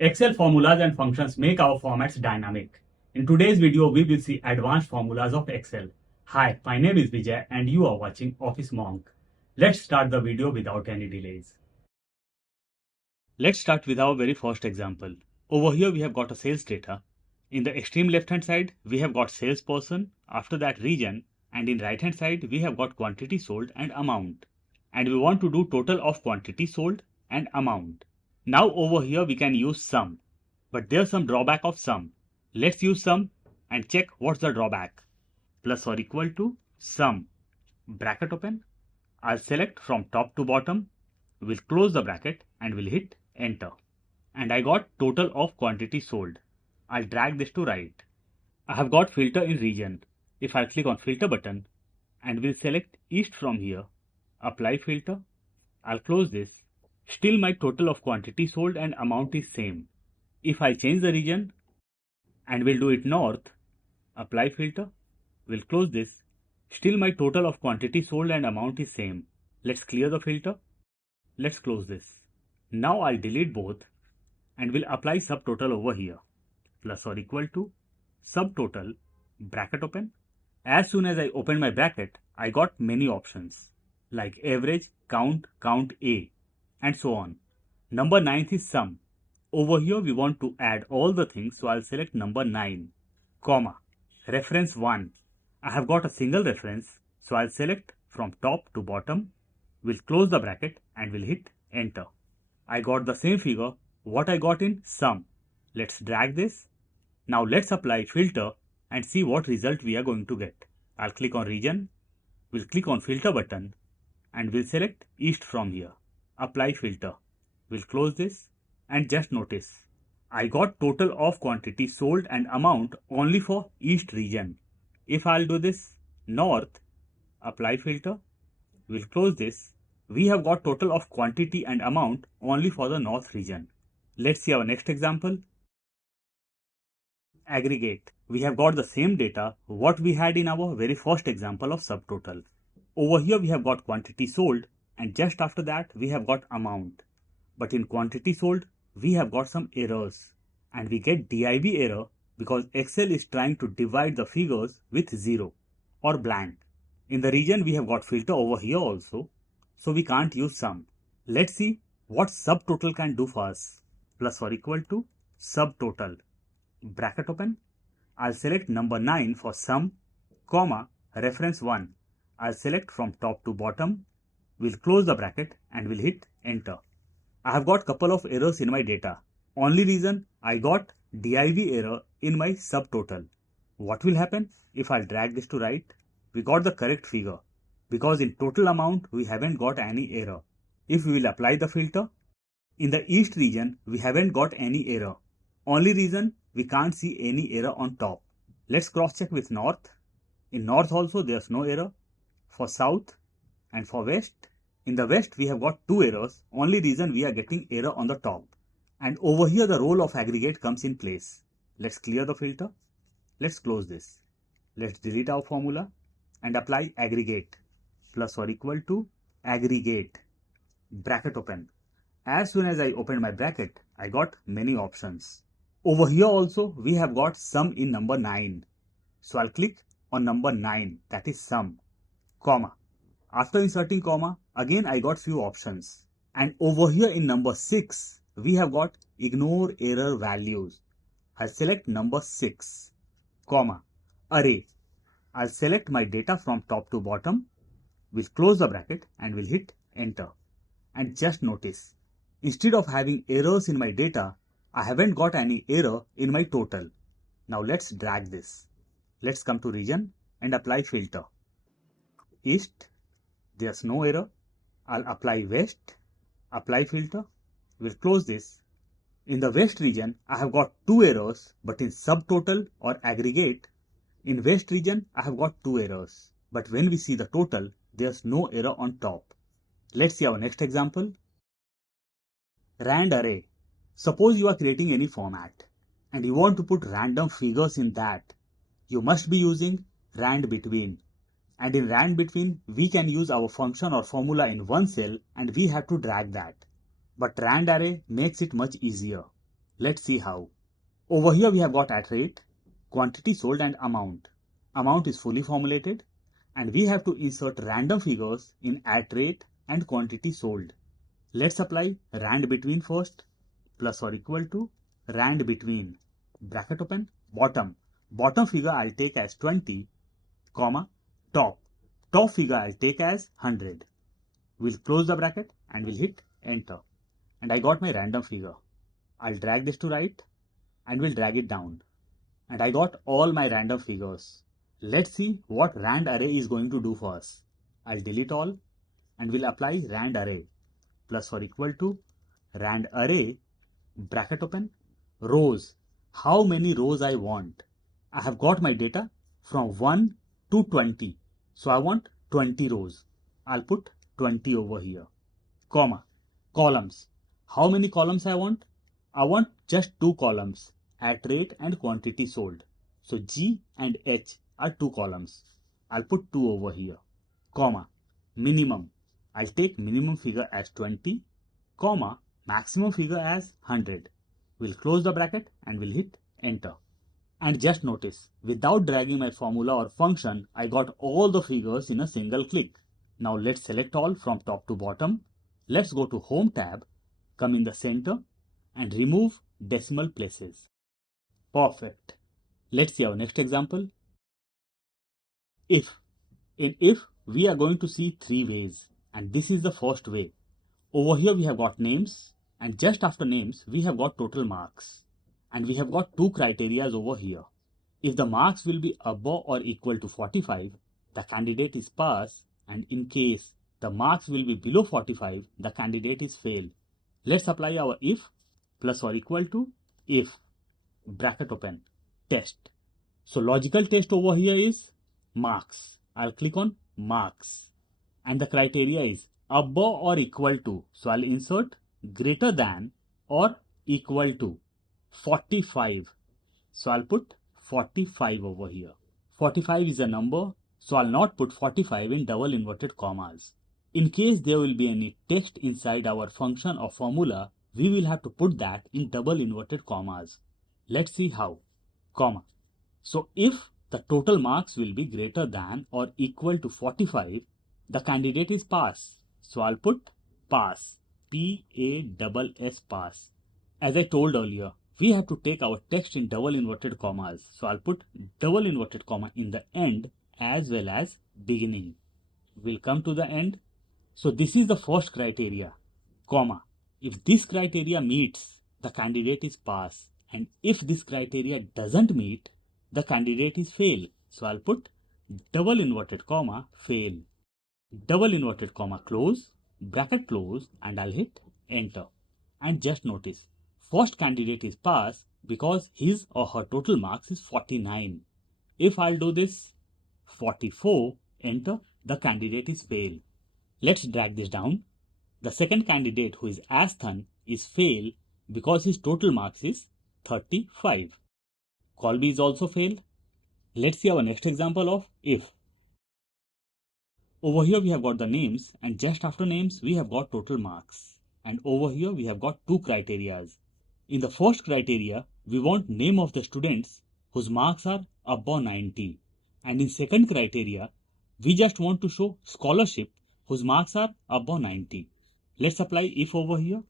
Excel formulas and functions make our formats dynamic. In today's video, we will see advanced formulas of Excel. Hi, my name is Vijay and you are watching Office Monk. Let's start the video without any delays. Let's start with our very first example. Over here we have got a sales data. In the extreme left hand side, we have got salesperson, after that region, and in right hand side, we have got quantity sold and amount. And we want to do total of quantity sold and amount. Now over here we can use sum, but there's some drawback of sum. Let's use sum and check what's the drawback. Plus or equal to sum, bracket open. I'll select from top to bottom, will close the bracket and will hit enter. And I got total of quantity sold. I'll drag this to right. I have got filter in region. If I click on filter button and will select east from here, apply filter, I'll close this. Still my total of quantity sold and amount is same. If I change the region and will do it north, apply filter, will close this. Still my total of quantity sold and amount is same. Let's clear the filter. Let's close this. Now I'll delete both and will apply subtotal over here. Plus or equal to subtotal, bracket open. As soon as I open my bracket, I got many options like average, count, count A, and so on. Number 9 is sum. Over here we want to add all the things, so I'll select number 9, comma, reference 1. I have got a single reference, so I'll select from top to bottom, will close the bracket and will hit enter. I got the same figure what I got in sum. Let's drag this. Now let's apply filter and see what result we are going to get. I'll click on region, will click on filter button and will select east from here. Apply filter, will close this and just notice I got total of quantity sold and amount only for east region. If I'll do this north, apply filter, will close this, we have got total of quantity and amount only for the north region. Let's see our next example. Aggregate. We have got the same data what we had in our very first example of subtotal. Over here we have got quantity sold and just after that we have got amount. But in quantity sold we have got some errors and we get div error because Excel is trying to divide the figures with 0 or blank. In the region we have got filter over here also, so we can't use sum. Let's see what subtotal can do for us. Plus or equal to subtotal, bracket open. I'll select number 9 for sum, comma, reference 1. I'll select from top to bottom, will close the bracket and will hit enter. I have got couple of errors in my data. Only reason I got div error in my subtotal. What will happen if I drag this to right? We got the correct figure because in total amount we haven't got any error. If we will apply the filter, in the east region we haven't got any error. Only reason we can't see any error on top. Let's cross check with north. In north also there's no error. For south and for west, in the west we have got 2 errors. Only reason we are getting error on the top. And over here the role of aggregate comes in place. Let's clear the filter. Let's close this. Let's delete our formula and apply aggregate. Plus or equal to aggregate, bracket open. As soon as I opened my bracket, I got many options. Over here also we have got sum in number 9. So I'll click on number 9, that is sum, comma. After inserting comma, again I got few options. And over here in number 6, we have got ignore error values. I'll select number 6, comma, array. I'll select my data from top to bottom, will close the bracket and will hit enter. And just notice, instead of having errors in my data, I haven't got any error in my total. Now let's drag this. Let's come to region and apply filter. East, there's no error. I'll apply west, apply filter, will close this. In the west region, I have got 2 errors, but in subtotal or aggregate, in west region, I have got 2 errors. But when we see the total, there's no error on top. Let's see our next example. Rand array. Suppose you are creating any format and you want to put random figures in that. You must be using rand between. And in rand between, we can use our function or formula in one cell and we have to drag that. But rand array makes it much easier. Let's see how. Over here we have got at rate, quantity sold and amount. Amount is fully formulated and we have to insert random figures in at rate and quantity sold. Let's apply rand between first, plus or equal to rand between, bracket open, bottom figure I'll take as 20, comma, top figure I'll take as 100. We'll close the bracket and we'll hit enter. And I got my random figure. I'll drag this to right and we'll drag it down. And I got all my random figures. Let's see what rand array is going to do for us. I'll delete all and we'll apply rand array, plus or equal to rand array, bracket open, rows. How many rows I want? I have got my data from 1 to 20. So I want 20 rows. I'll put 20 over here. Comma, columns. How many columns I want? I want just 2 columns, at rate and quantity sold. So G and H are 2 columns. I'll put 2 over here. Comma, minimum. I'll take minimum figure as 20, comma, maximum figure as 100. We'll close the bracket and we'll hit enter. And just notice, without dragging my formula or function, I got all the figures in a single click. Now let's select all from top to bottom. Let's go to Home tab, come in the center and remove decimal places. Perfect. Let's see our next example. If. In if, we are going to see 3 ways, and this is the first way. Over here we have got names, and just after names we have got total marks. And we have got 2 criteria over here. If the marks will be above or equal to 45, the candidate is pass, and in case the marks will be below 45, the candidate is fail. Let's apply our if, plus or equal to if, bracket open, test. So logical test over here is marks. I'll click on marks. And the criteria is above or equal to. So I'll insert greater than or equal to 45. So I'll put 45 over here. 45 is a number, so I'll not put 45 in double inverted commas. In case there will be any text inside our function or formula, we will have to put that in double inverted commas. Let's see how. Comma. So if the total marks will be greater than or equal to 45, the candidate is pass. So I'll put pass. P-A-S-S pass. As I told earlier, we have to take our text in double inverted commas. So I'll put double inverted comma in the end as well as beginning. We'll come to the end. So this is the first criteria, comma. If this criteria meets, the candidate is pass. And if this criteria doesn't meet, the candidate is fail. So I'll put double inverted comma fail. Double inverted comma close, bracket close, and I'll hit enter. And just notice, first candidate is pass because his or her total marks is 49. If I'll do this 44, enter, the candidate is fail. Let's drag this down. The second candidate, who is Asthan, is fail because his total marks is 35. Colby is also fail. Let's see our next example of if. Over here we have got the names, and just after names we have got total marks. And over here we have got 2 criterias. In the first criteria, we want name of the students whose marks are above 90. And in second criteria, we just want to show scholarship whose marks are above 90. Let's apply if over here,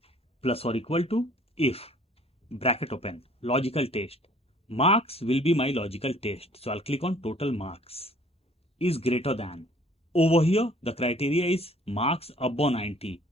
plus or equal to if, bracket open, logical test. Marks will be my logical test. So I'll click on total marks is greater than. Over here, the criteria is marks above 90.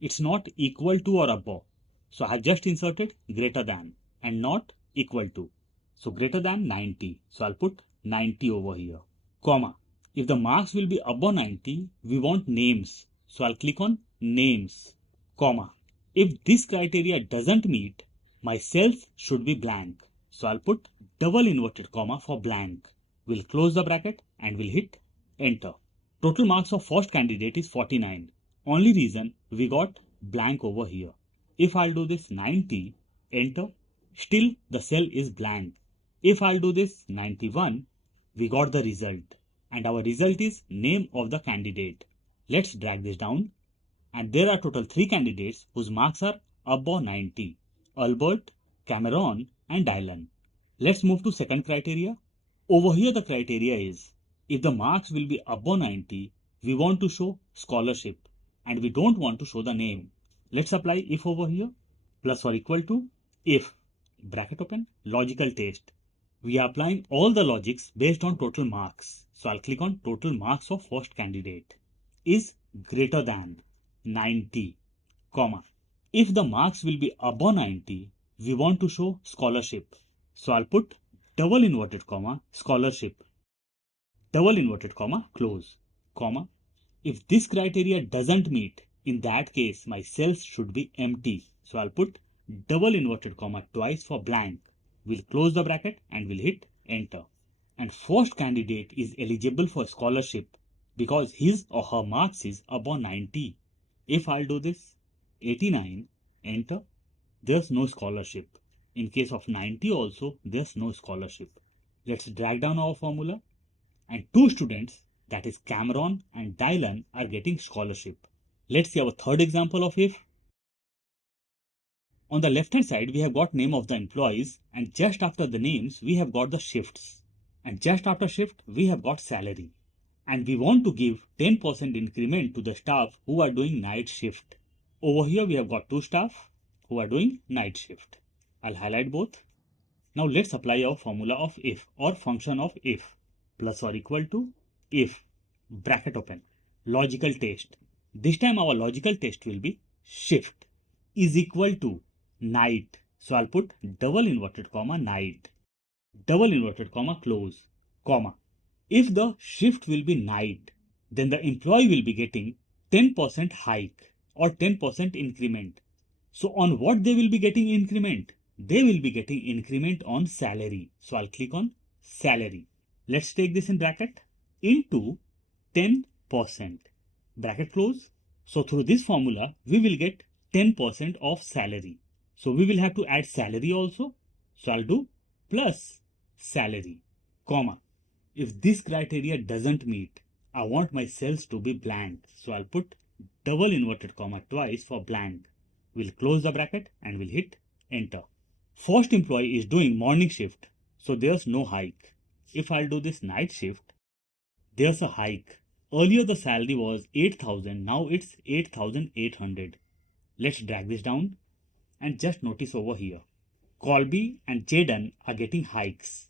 It's not equal to or above. So I have just inserted greater than and not equal to. So greater than 90. So I'll put 90 over here. Comma. If the marks will be above 90, we want names. So I'll click on names. Comma. If this criteria doesn't meet, my cells should be blank. So I'll put double inverted comma for blank. We'll close the bracket and we'll hit enter. Total marks of first candidate is 49. Only reason we got blank over here. If I'll do this 90, enter, still the cell is blank. If I'll do this 91, we got the result. And our result is name of the candidate. Let's drag this down. And there are total 3 candidates whose marks are above 90. Albert, Cameron and Dylan. Let's move to second criteria. Over here the criteria is, if the marks will be above 90, we want to show scholarship and we don't want to show the name. Let's apply if over here, plus or equal to if, bracket open, logical test. We are applying all the logics based on total marks. So I'll click on total marks of first candidate is greater than 90, comma. If the marks will be above 90, we want to show scholarship. So I'll put double inverted comma scholarship, double inverted comma close, comma. If this criteria doesn't meet, in that case my cells should be empty. So I'll put double inverted comma twice for blank. We'll close the bracket and we'll hit enter. And first candidate is eligible for scholarship because his or her marks is above 90. If I'll do this, 89, enter, there's no scholarship. In case of 90 also, there's no scholarship. Let's drag down our formula and two students, that is Cameron and Dylan, are getting scholarship. Let's see our third example of if. On the left hand side, we have got name of the employees and just after the names, we have got the shifts. And just after shift, we have got salary. And we want to give 10% increment to the staff who are doing night shift. Over here, we have got two staff who are doing night shift. I'll highlight both. Now let's apply our formula of if or function of if, plus or equal to if, bracket open, logical test. This time our logical test will be shift is equal to night. So I'll put double inverted comma night, double inverted comma close, comma. If the shift will be night, then the employee will be getting 10% hike or 10% increment. So on what they will be getting increment? They will be getting increment on salary. So I'll click on salary. Let's take this in bracket into 10%, bracket close. So through this formula, we will get 10% of salary. So we will have to add salary also. So I'll do plus salary, comma. If this criteria doesn't meet, I want my cells to be blank. So I'll put double inverted comma twice for blank. We'll close the bracket and we'll hit enter. First employee is doing morning shift, so there's no hike. If I'll do this night shift, there's a hike. Earlier the salary was 8,000, now it's 8,800. Let's drag this down and just notice over here. Colby and Jaden are getting hikes.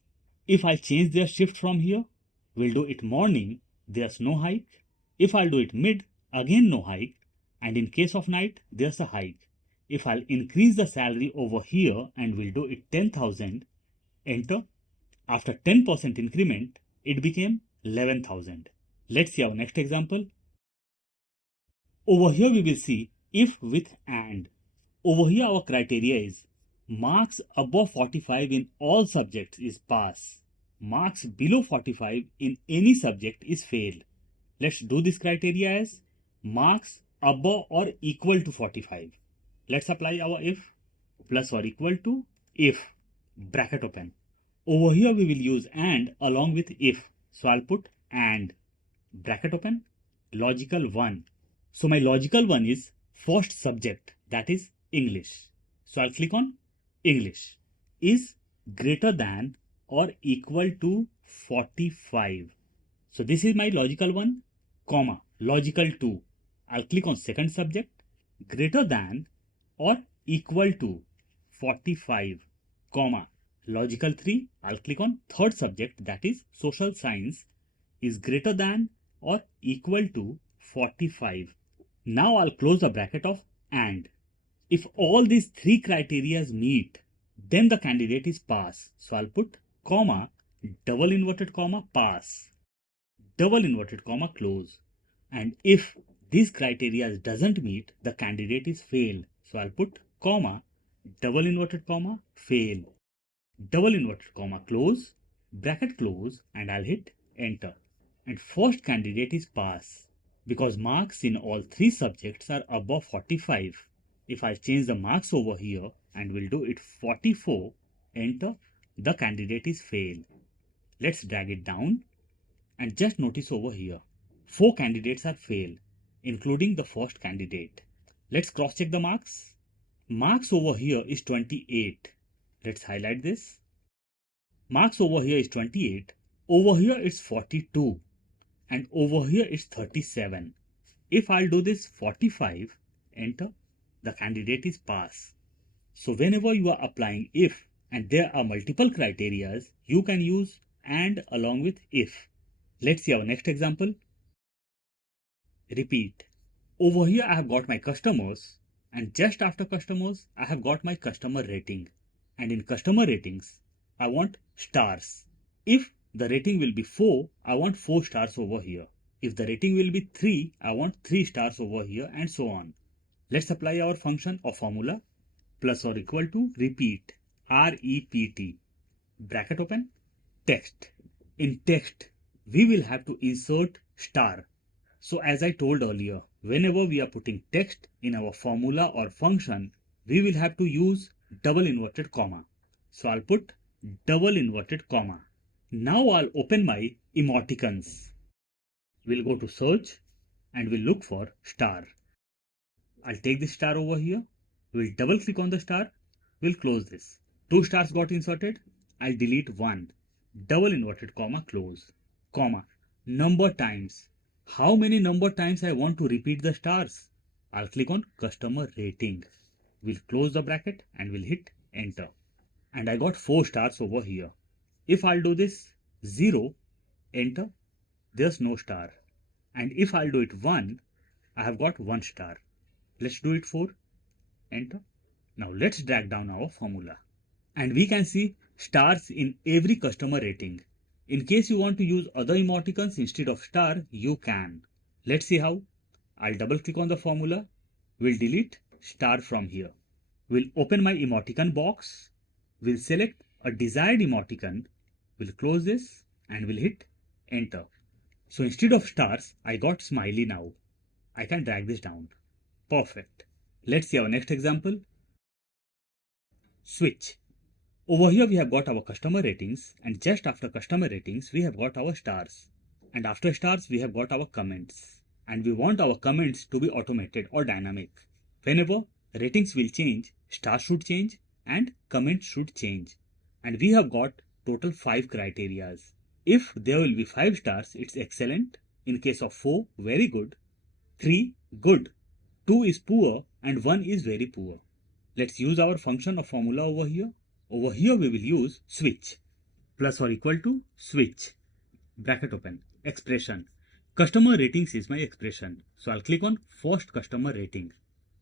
If I change their shift from here, we'll do it morning, there's no hike. If I'll do it mid, again no hike. And in case of night, there's a hike. If I'll increase the salary over here and we'll do it 10,000, enter. After 10% increment, it became 11,000. Let's see our next example. Over here we will see if with and. Over here our criteria is marks above 45 in all subjects is pass. Marks below 45 in any subject is fail. Let's do this criteria as marks above or equal to 45. Let's apply our if, plus or equal to if, bracket open. Over here we will use and along with if. So I'll put and, bracket open, logical 1. So my logical 1 is first subject, that is English. So I'll click on English is greater than or equal to 45. So this is my logical 1, comma, logical 2. I'll click on second subject, greater than or equal to 45, comma, logical 3. I'll click on third subject, that is social science, is greater than or equal to 45. Now I'll close the bracket of and. If all these three criteria meet, then the candidate is pass. So I'll put comma, double inverted comma pass, double inverted comma close. And if these criteria doesn't meet, the candidate is fail. So I'll put comma, double inverted comma fail, double inverted comma close, bracket close, and I'll hit enter. And first candidate is pass because marks in all three subjects are above 45. If I change the marks over here and we'll do it 44, enter, the candidate is fail. Let's drag it down and just notice over here, 4 candidates are fail, including the first candidate. Let's cross check the marks. Marks over here is 28. Let's highlight this. Marks over here is 28, over here it's 42, and over here it's 37. If I'll do this 45, enter, the candidate is pass. So whenever you are applying if and there are multiple criterias, you can use and along with if. Let's see our next example. Repeat. Over here I have got my customers, and just after customers I have got my customer rating. And in customer ratings I want stars. If the rating will be 4, I want 4 stars over here. If the rating will be 3, I want 3 stars over here, and so on. Let's apply our function or formula. Plus or equal to repeat, R-E-P-T, bracket open, text. In text, we will have to insert star. So as I told earlier, whenever we are putting text in our formula or function, we will have to use double inverted comma. So I'll put double inverted comma. Now I'll open my emoticons. We'll go to search and we'll look for star. I'll take this star over here. We'll double click on the star. We'll close this. 2 stars got inserted. I'll delete 1. Double inverted comma, close. Comma. Number times. How many number times I want to repeat the stars? I'll click on customer rating. We'll close the bracket and we'll hit enter. And I got 4 stars over here. If I'll do this 0, enter, there's no star. And if I'll do it 1, I have got 1 star. Let's do it 4, enter. Now let's drag down our formula. And we can see stars in every customer rating. In case you want to use other emoticons instead of star, you can. Let's see how. I'll double click on the formula. We'll delete star from here. We'll open my emoticon box. We'll select a desired emoticon. We'll close this and we'll hit enter. So instead of stars, I got smiley now. I can drag this down. Perfect. Let's see our next example. Switch. Over here we have got our customer ratings, and just after customer ratings we have got our stars. And after stars we have got our comments. And we want our comments to be automated or dynamic. Whenever ratings will change, stars should change and comments should change. And we have got total 5 criterias. If there will be 5 stars, it's excellent. In case of 4, very good. 3, good. 2 is poor and 1 is very poor. Let's use our function or formula over here. Over here we will use switch. Plus or equal to switch. Bracket open. Expression. Customer ratings is my expression. So I'll click on first customer rating.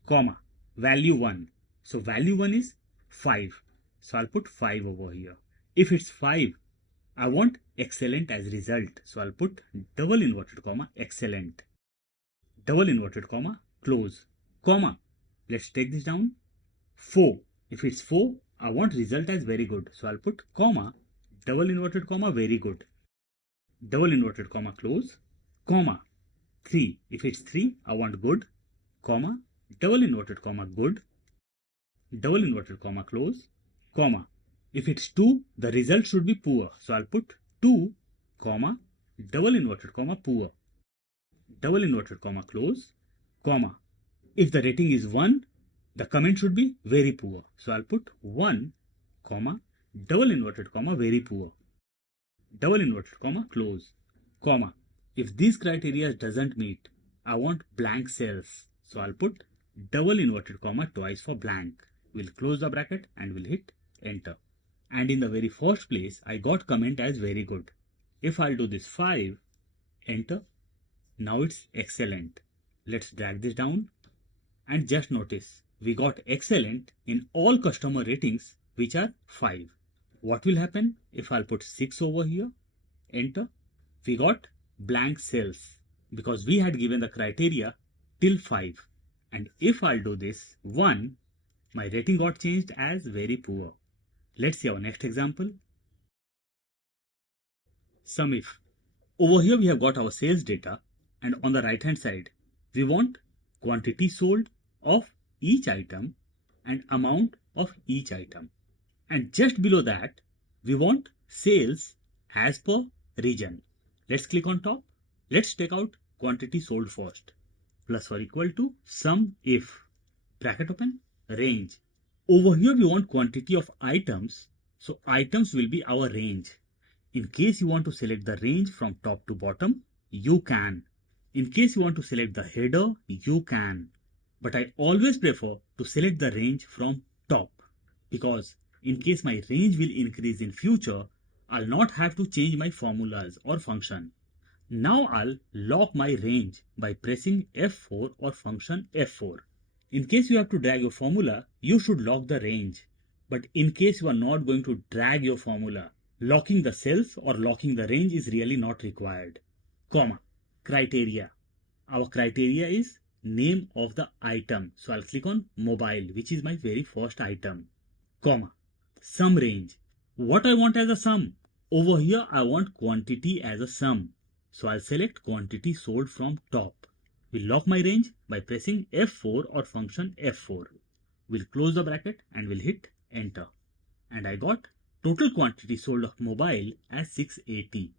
Comma. Value 1. So value 1 is 5. So I'll put 5 over here. If it's 5, I want excellent as result. So I'll put double inverted comma excellent. Double inverted comma close. Comma. Let's take this down. 4. If it's 4, I want result as very good. So I'll put comma, double inverted comma, very good. Double inverted comma, close. Comma. 3. If it's 3, I want good. Comma, double inverted comma, good. Double inverted comma, close. Comma. If it's 2, the result should be poor. So I'll put 2, comma, double inverted comma, poor. Double inverted comma, close. Comma. If the rating is 1, the comment should be very poor. So I'll put 1, comma, double inverted comma, very poor. Double inverted comma, close. Comma. If these criteria doesn't meet, I want blank cells. So I'll put double inverted comma twice for blank. We'll close the bracket and we'll hit enter. And in the very first place, I got comment as very good. If I'll do this 5, enter. Now it's excellent. Let's drag this down. And just notice, we got excellent in all customer ratings which are 5. What will happen if I'll put 6 over here? Enter. We got blank cells because we had given the criteria till 5. And if I'll do this 1, my rating got changed as very poor. Let's see our next example. Sum if. Over here we have got our sales data, and on the right hand side we want quantity sold of each item and amount of each item. And just below that we want sales as per region. Let's click on top. Let's take out quantity sold first. Plus or equal to sum if, bracket open, range. Over here we want quantity of items, so items will be our range. In case you want to select the range from top to bottom, you can. In case you want to select the header, you can. But I always prefer to select the range from top, because in case my range will increase in future, I'll not have to change my formulas or function. Now I'll lock my range by pressing F4 or function F4. In case you have to drag your formula, you should lock the range. But in case you are not going to drag your formula, locking the cells or locking the range is really not required. Comma. Criteria. Our criteria is name of the item. So I'll click on mobile, which is my very first item. Comma. Sum range. What I want as a sum? Over here I want quantity as a sum. So I'll select quantity sold from top. We'll lock my range by pressing F4 or function F4. We'll close the bracket and we'll hit enter. And I got total quantity sold of mobile as 680.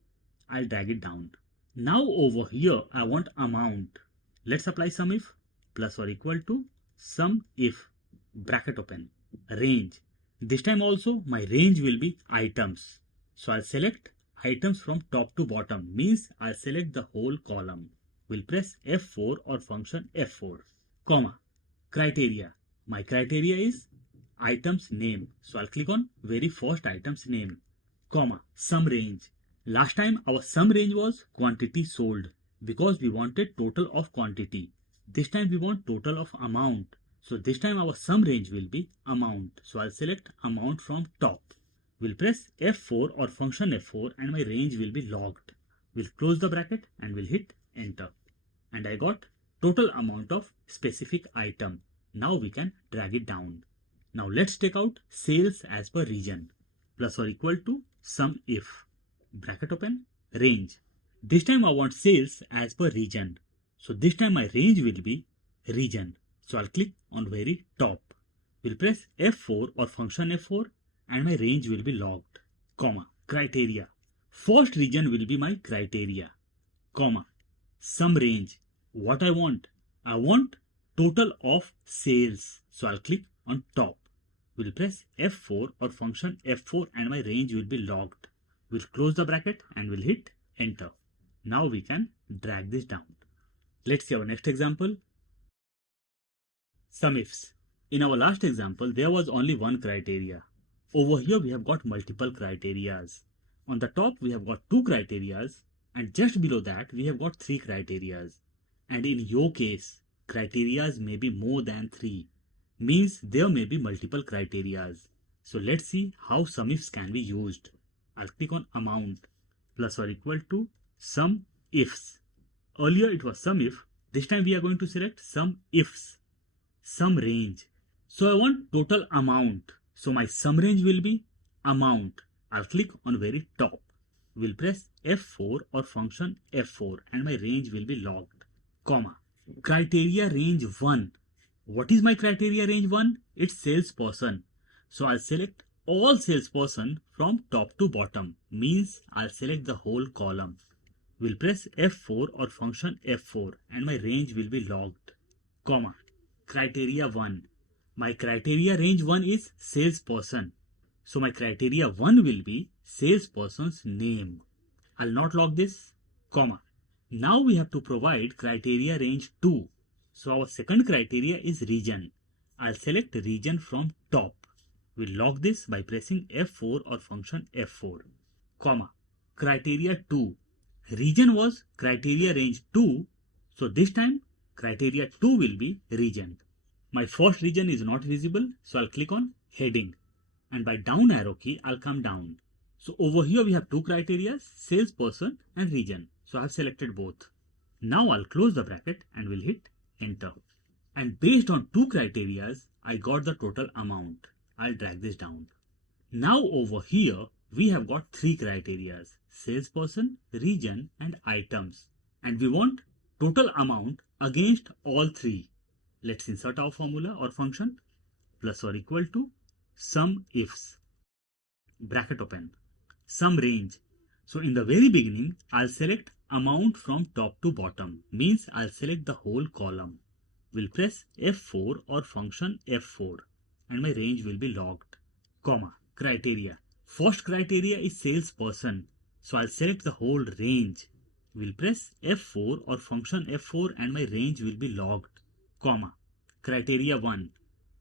I'll drag it down. Now over here I want amount. Let's apply sum if plus or equal to sum if bracket open range. This time also my range will be items. So I'll select items from top to bottom, means I'll select the whole column. We'll press F4 or function F4. Comma. Criteria. My criteria is items name. So I'll click on very first item's name. Comma. Sum range. Last time our sum range was quantity sold because we wanted total of quantity. This time we want total of amount. So this time our sum range will be amount. So I'll select amount from top. We'll press F4 or function F4 and my range will be locked. We'll close the bracket and we'll hit enter. And I got total amount of specific item. Now we can drag it down. Now let's take out sales as per region. Plus or equal to sum if bracket open range. This time I want sales as per region. So this time my range will be region. So I'll click on very top. We'll press F4 or function F4 and my range will be locked. Comma. Criteria. First region will be my criteria. Comma. Sum range. What I want? I want total of sales. So I'll click on top. We'll press F4 or function F4 and my range will be locked. We'll close the bracket and we'll hit enter. Now we can drag this down. Let's see our next example. Sum ifs. In our last example, there was only one criteria. Over here we have got multiple criterias. On the top we have got two criterias and just below that we have got three criterias. And in your case, criterias may be more than three. Means there may be multiple criterias. So let's see how sum ifs can be used. I'll click on amount plus or equal to sum ifs. Earlier it was sum if. This time we are going to select sum ifs. Sum range. So I want total amount. So my sum range will be amount. I'll click on very top. We'll press F4 or function F4 and my range will be locked. Comma. Criteria range 1. What is my criteria range 1? It's salesperson. So I'll select all salesperson from top to bottom. Means I'll select the whole column. We'll press F4 or function F4 and my range will be locked. Comma. Criteria 1. My criteria range 1 is salesperson. So my criteria 1 will be salesperson's name. I'll not lock this. Comma. Now we have to provide criteria range 2. So our second criteria is region. I'll select region from top. We'll lock this by pressing F4 or function F4. Comma. Criteria 2. Region was criteria range 2. So this time criteria 2 will be region. My first region is not visible, so I'll click on heading. And by down arrow key, I'll come down. So over here we have two criteria, salesperson and region. So I have selected both. Now I'll close the bracket and we'll hit enter. And based on two criteria, I got the total amount. I'll drag this down. Now over here, we have got three criteria, salesperson, region and items. And we want total amount against all three. Let's insert our formula or function plus or equal to sum ifs bracket open sum range. So in the very beginning I'll select amount from top to bottom, means I'll select the whole column. We'll press F4 or function F4 and my range will be logged, comma, criteria. First criteria is salesperson, so I'll select the whole range. We'll press F4 or function F4 and my range will be logged, comma, criteria 1.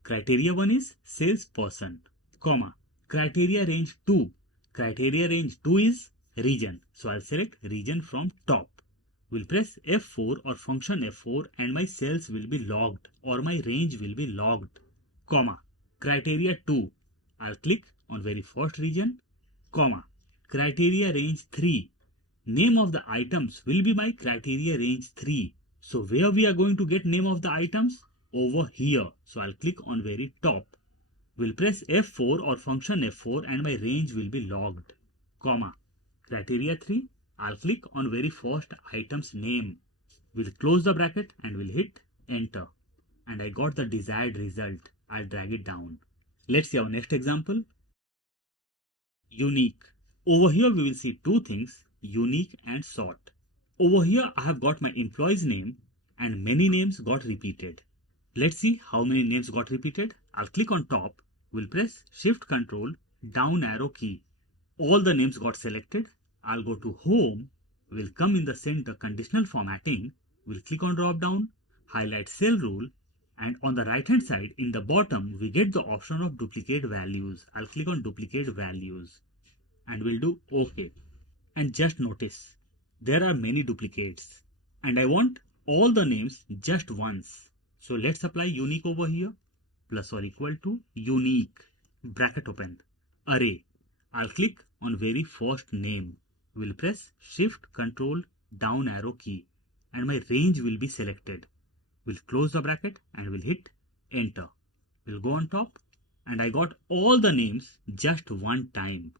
Criteria 1 is salesperson, comma, criteria range 2. Criteria range 2 is region, so I'll select region from top. We'll press F4 or function F4 and my cells will be logged or my range will be logged, comma, criteria 2. I'll click on very first region, comma, criteria range 3. Name of the items will be my criteria range 3. So where we are going to get name of the items? Over here. So I'll click on very top. We'll press F4 or function F4 and my range will be logged, comma, criteria 3. I'll click on very first item's name. We'll close the bracket and we'll hit enter. And I got the desired result. I'll drag it down. Let's see our next example. Unique. Over here we will see two things, unique and sort. Over here I have got my employee's name and many names got repeated. Let's see how many names got repeated. I'll click on top. We'll press Shift Control down arrow key. All the names got selected. I'll go to home. We'll come in the center conditional formatting. We'll click on drop down, highlight cell rule, and on the right hand side in the bottom we get the option of duplicate values. I'll click on duplicate values and we'll do OK. And just notice there are many duplicates and I want all the names just once. So let's apply unique over here. Plus or equal to unique, bracket open, array. I'll click on very first name. We'll press Shift Control down arrow key and my range will be selected. We'll close the bracket and we'll hit enter. We'll go on top and I got all the names just one time.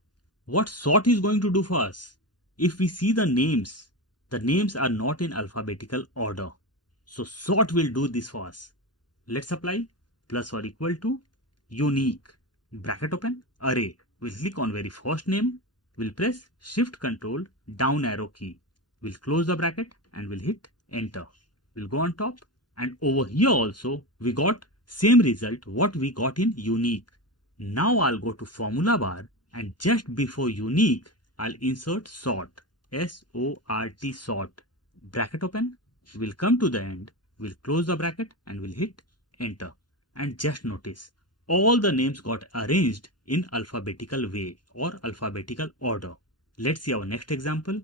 What sort is going to do for us? If we see the names are not in alphabetical order. So sort will do this for us. Let's apply plus or equal to unique, bracket open, array. We'll click on very first name. We'll press Shift Control down arrow key. We'll close the bracket and we'll hit enter. We'll go on top and over here also we got same result what we got in unique. Now I'll go to formula bar and just before unique I'll insert sort, S-O-R-T, sort, bracket open. We'll come to the end. We'll close the bracket and we'll hit enter. And just notice all the names got arranged in alphabetical way or alphabetical order. Let's see our next example.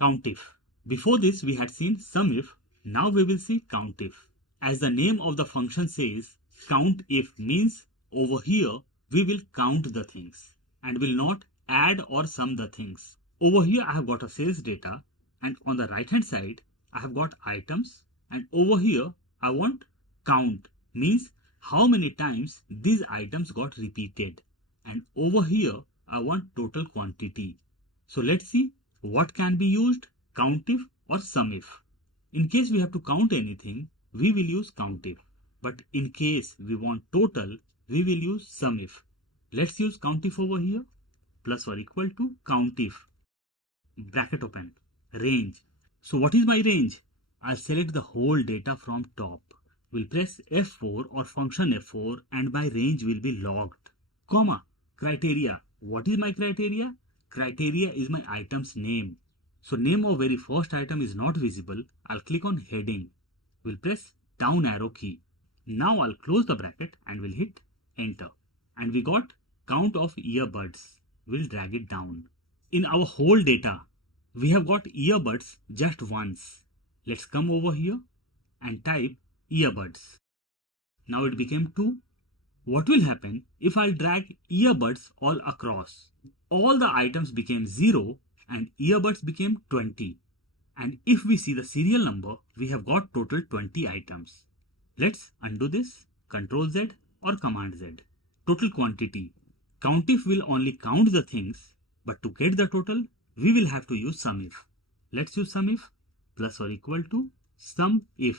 COUNTIF. Before this we had seen SUMIF. Now we will see COUNTIF. As the name of the function says, COUNTIF means over here we will count the things and will not add or sum the things. Over here I have got a sales data and on the right hand side I have got items and over here I want count, means how many times these items got repeated, and over here I want total quantity. So let's see what can be used, COUNTIF or SUMIF. In case we have to count anything we will use COUNTIF, but in case we want total we will use SUMIF. Let's use COUNTIF over here. Plus or equal to COUNTIF, bracket open, range. So what is my range? I'll select the whole data from top. We'll press F4 or function F4 and my range will be logged, comma, criteria. What is my criteria? Criteria is my item's name. So name of very first item is not visible. I'll click on heading. We'll press down arrow key. Now I'll close the bracket and we'll hit enter. And we got count of earbuds. We'll drag it down. In our whole data, we have got earbuds just once. Let's come over here and type earbuds. Now it became 2. What will happen if I drag earbuds all across? All the items became 0 and earbuds became 20. And if we see the serial number, we have got total 20 items. Let's undo this. Ctrl Z or Command Z. Total quantity. COUNTIF will only count the things, but to get the total, we will have to use SUMIF. Let's use SUMIF. Plus or equal to SUMIF,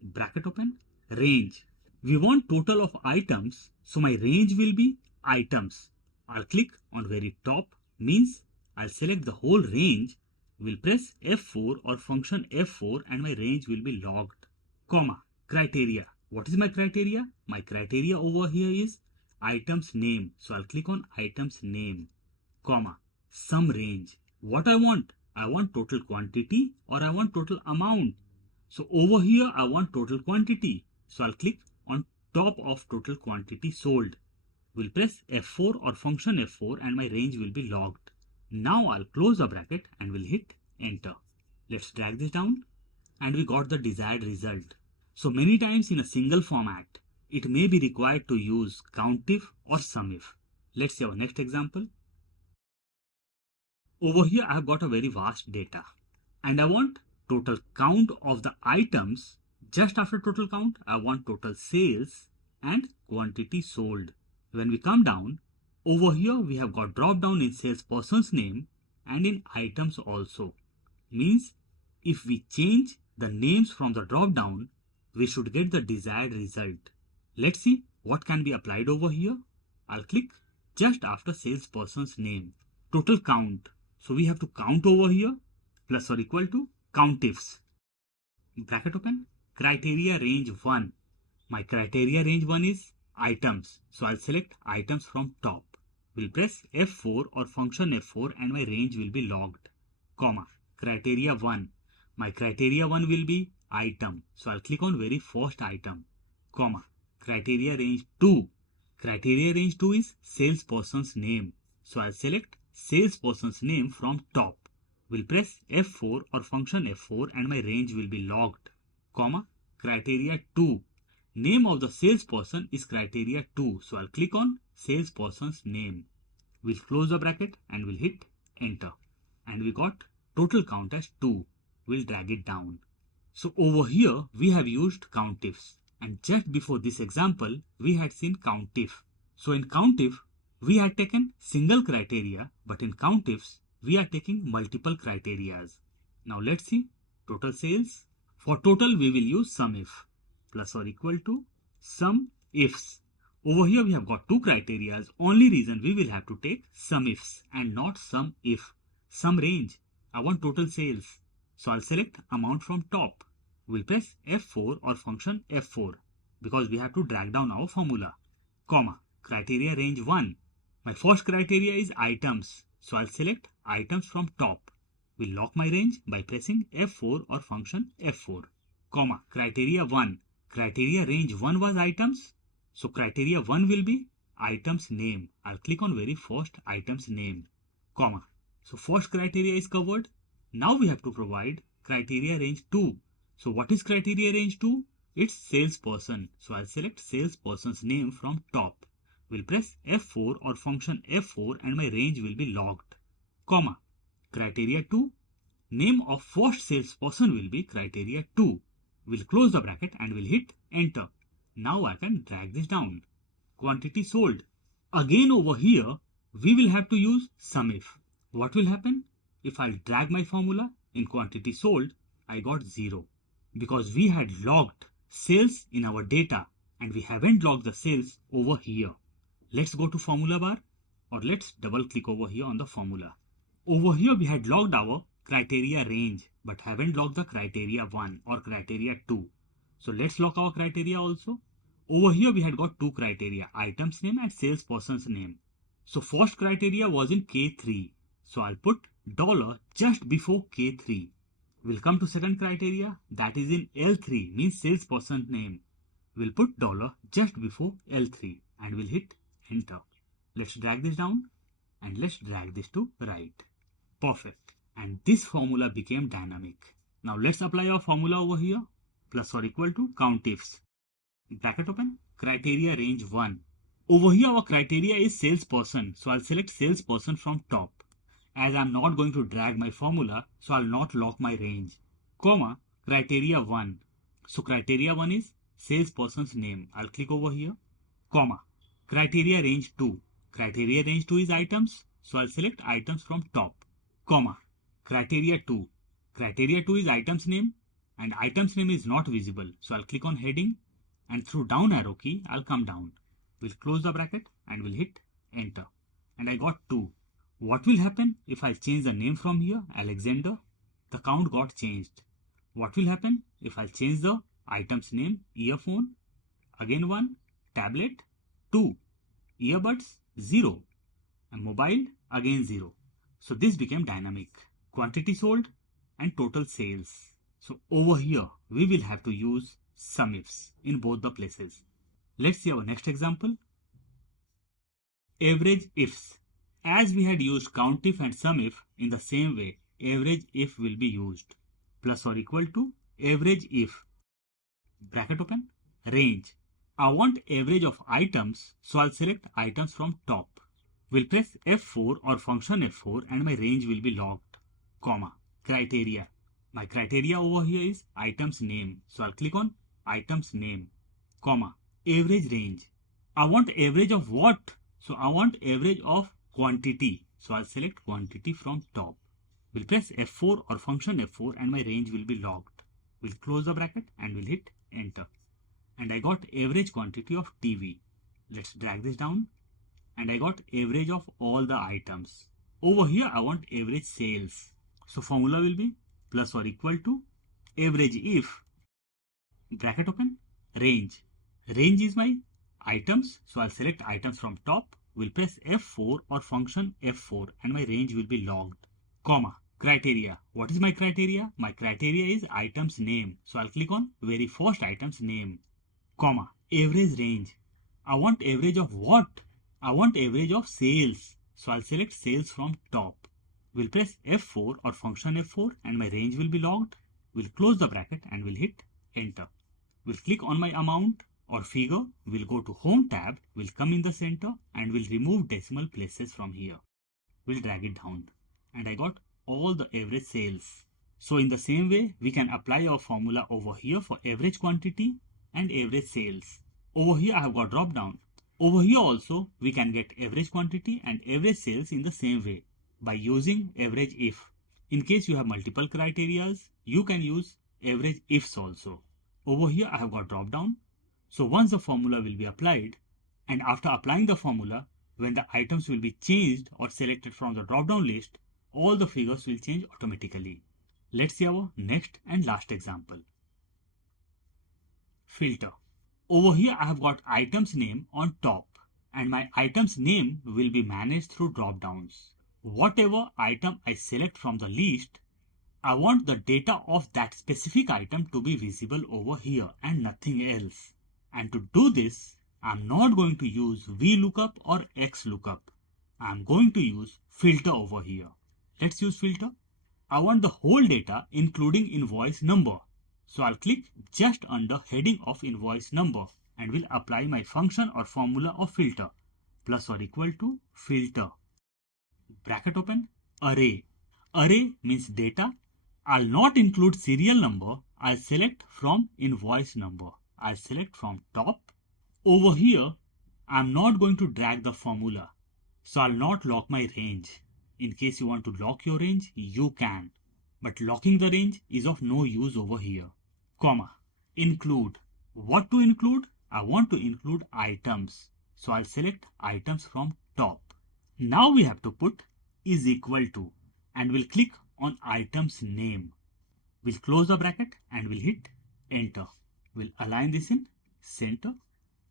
bracket open, range. We want total of items, so my range will be items. I'll click on very top, means I'll select the whole range. We'll press F4 or function F4 and my range will be logged, comma, criteria. What is my criteria? My criteria over here is items name. So I'll click on items name, comma, some range. What I want? I want total quantity or I want total amount. So over here I want total quantity. So I'll click on top of total quantity sold. We'll press F4 or function F4 and my range will be logged. Now I'll close the bracket and we'll hit enter. Let's drag this down and we got the desired result. So many times in a single format, it may be required to use COUNTIF or SUMIF. Let's see our next example. Over here I have got a very vast data and I want total count of the items. Just after total count, I want total sales and quantity sold. When we come down, over here we have got drop down in salesperson's name and in items also. Means if we change the names from the drop down, we should get the desired result. Let's see what can be applied over here. I'll click just after salesperson's name. Total count. So we have to count over here plus or equal to COUNTIFs. Bracket open. Criteria range 1. My criteria range 1 is items. So I'll select items from top. We'll press F4 or function F4 and my range will be logged. Comma. Criteria 1. My criteria 1 will be item. So I'll click on very first item. Comma. Criteria range 2. Criteria range 2 is salesperson's name. So I'll select salesperson's name from top. We'll press F4 or function F4 and my range will be logged. Comma. Criteria 2. Name of the salesperson is criteria 2. So I'll click on salesperson's name. We'll close the bracket and we'll hit enter. And we got total count as 2. We'll drag it down. So over here we have used COUNTIFs. And just before this example, we had seen COUNTIF. So in COUNTIF, we had taken single criteria, but in COUNTIFs, we are taking multiple criterias. Now let's see total sales. For total, we will use SUMIF plus or equal to SUMIFs. Over here, we have got two criterias. Only reason we will have to take SUMIFs and not SUMIF. Sum range. I want total sales. So I'll select amount from top. We'll press F4 or function F4 because we have to drag down our formula. Comma. Criteria range 1. My first criteria is items. So I'll select items from top. We'll lock my range by pressing F4 or function F4. Comma. Criteria 1. Criteria range 1 was items. So criteria 1 will be items name. I'll click on very first items name. Comma. So first criteria is covered. Now we have to provide criteria range 2. So what is criteria range 2? It's salesperson. So I'll select salesperson's name from top. We'll press F4 or function F4 and my range will be logged. Comma. Criteria 2. Name of first salesperson will be criteria 2. We'll close the bracket and we'll hit enter. Now I can drag this down. Quantity sold. Again over here, we will have to use SUMIF. What will happen? If I drag my formula in quantity sold, I got 0. Because we had logged sales in our data and we haven't logged the sales over here. Let's go to formula bar or let's double click over here on the formula. Over here we had logged our criteria range but haven't logged the criteria 1 or criteria 2. So let's log our criteria also. Over here we had got two criteria, items name and salesperson's name. So first criteria was in K3. So I'll put dollar just before K3. We'll come to second criteria, that is in L3, means salesperson's name. We'll put dollar just before L3 and we'll hit enter. Let's drag this down and let's drag this to right. Perfect. And this formula became dynamic. Now let's apply our formula over here. Plus or equal to COUNTIFs. Bracket open. Criteria range 1. Over here our criteria is salesperson. So I'll select salesperson from top. As I'm not going to drag my formula, so I'll not lock my range. Comma. Criteria 1. So criteria 1 is salesperson's name. I'll click over here. Comma. Criteria range 2. Criteria range 2 is items. So I'll select items from top. Comma. Criteria 2. Criteria 2 is items name and items name is not visible. So I'll click on heading and through down arrow key, I'll come down. We'll close the bracket and we'll hit enter. And I got 2. What will happen if I change the name from here, Alexander? The count got changed. What will happen if I change the items name, earphone? again 1, tablet 2, earbuds 0, and mobile again 0. So this became dynamic. Quantity sold and total sales. So over here we will have to use sum ifs in both the places. Let's see our next example. Average ifs. As we had used count if and sum if, in the same way average if will be used. Plus or equal to average if, bracket open, range. I want average of items, so I'll select items from top. We'll press F4 or function F4 and my range will be logged, comma, criteria. My criteria over here is items name, so I'll click on items name, comma, average range. I want average of what? So I want average of quantity, so I'll select quantity from top. We'll press F4 or function F4 and my range will be logged. We'll close the bracket and we'll hit enter. And I got average quantity of TV. Let's drag this down. And I got average of all the items. Over here I want average sales. So formula will be plus or equal to average if, bracket open, range. Range is my items, so I'll select items from top. We'll press F4 or function F4 and my range will be logged, comma, criteria. What is my criteria? My criteria is items name, so I'll click on very first items name, comma, average range. I want average of what? I want average of sales, so I'll select sales from top. We'll press F4 or function F4 and my range will be logged. We'll close the bracket and we'll hit enter. We'll click on my amount or figure. We'll go to home tab. We'll come in the center and we'll remove decimal places from here. We'll drag it down and I got all the average sales. So in the same way, we can apply our formula over here for average quantity and average sales. Over here I have got drop down. Over here also we can get average quantity and average sales in the same way by using average if. In case you have multiple criterias, you can use average ifs also. Over here I have got drop down. So once the formula will be applied, and after applying the formula, when the items will be changed or selected from the drop down list, all the figures will change automatically. Let's see our next and last example. Filter. Over here I have got items name on top and my items name will be managed through drop downs. Whatever item I select from the list, I want the data of that specific item to be visible over here and nothing else. And to do this, I'm not going to use VLOOKUP or XLOOKUP. I'm going to use filter over here. Let's use filter. I want the whole data including invoice number. So I'll click just under heading of invoice number and will apply my function or formula of filter, plus or equal to filter, bracket open, array. Array means data. I'll not include serial number. I'll select from invoice number. I'll select from top. Over here, I'm not going to drag the formula. So I'll not lock my range. In case you want to lock your range, you can. But locking the range is of no use over here. Comma, include. What to include? I want to include items. So I'll select items from top. Now we have to put is equal to and we'll click on items name. We'll close the bracket and we'll hit enter. We'll align this in center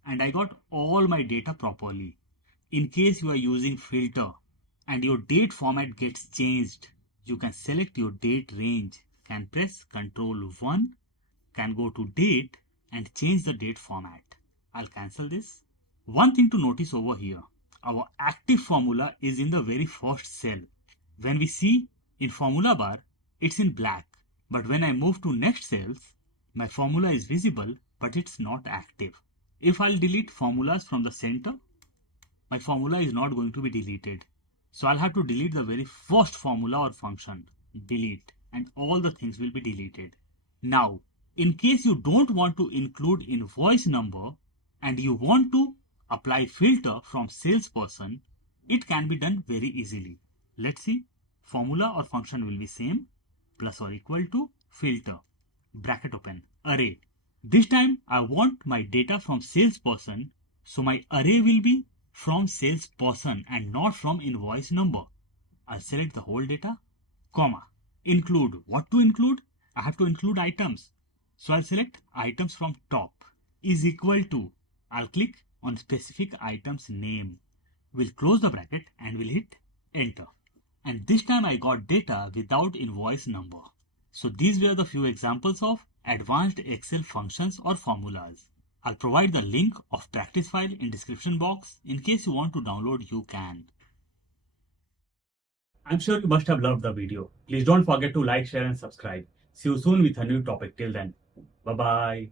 and I got all my data properly. In case you are using filter and your date format gets changed, you can select your date range, can press Ctrl 1, can go to date and change the date format. I'll cancel this. One thing to notice over here, our active formula is in the very first cell. When we see in formula bar, it's in black. But when I move to next cells, my formula is visible, but it's not active. If I'll delete formulas from the center, my formula is not going to be deleted. So I'll have to delete the very first formula or function, delete, and all the things will be deleted. Now, in case you don't want to include invoice number and you want to apply filter from salesperson, it can be done very easily. Let's see, formula or function will be same, plus or equal to filter, bracket open, array. This time I want my data from salesperson, so my array will be from salesperson and not from invoice number. I'll select the whole data, comma, include. What to include? I have to include items. So I'll select items from top is equal to I'll click on specific item's name. We'll close the bracket and we'll hit enter. And this time I got data without invoice number. So these were the few examples of advanced Excel functions or formulas. I'll provide the link of practice file in description box. In case you want to download, you can. I'm sure you must have loved the video. Please don't forget to like, share and subscribe. See you soon with a new topic. Till then, bye bye.